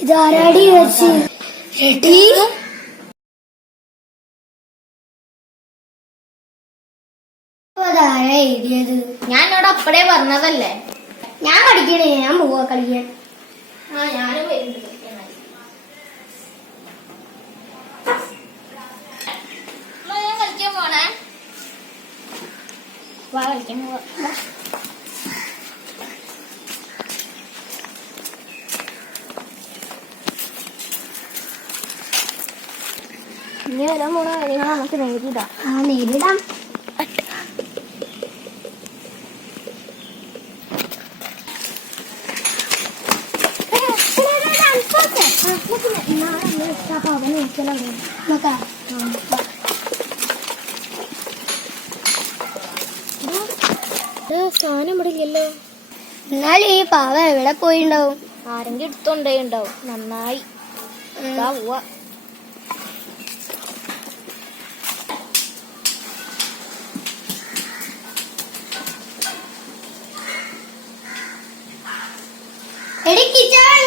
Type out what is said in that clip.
ഇതാരാടി വെച്ച് റെഡി എഴുതിയത് ഞാനോട് അപ്പഴേ പറഞ്ഞതല്ലേ. ഞാൻ കളിക്കണേ, ഞാൻ പോവാ കളിക്കാൻ. ഞാനും വരുന്നുണ്ട്. ഞാൻ കളിക്കാൻ പോണേ. വാ കളിക്കാൻ പോവാ. ഇനി വരാൻ പോണ കാര്യങ്ങൾ നമുക്ക് നേരിടാം. നേരിടാം. സാധനം ഇവിടെ ഇല്ലല്ലോ. എന്നാലും ഈ പാവ എവിടെ പോയിണ്ടാവും? ആരെങ്കിലും എടുത്തോണ്ടേ ഉണ്ടാവും. നന്നായി. എടി കിച്ചൺ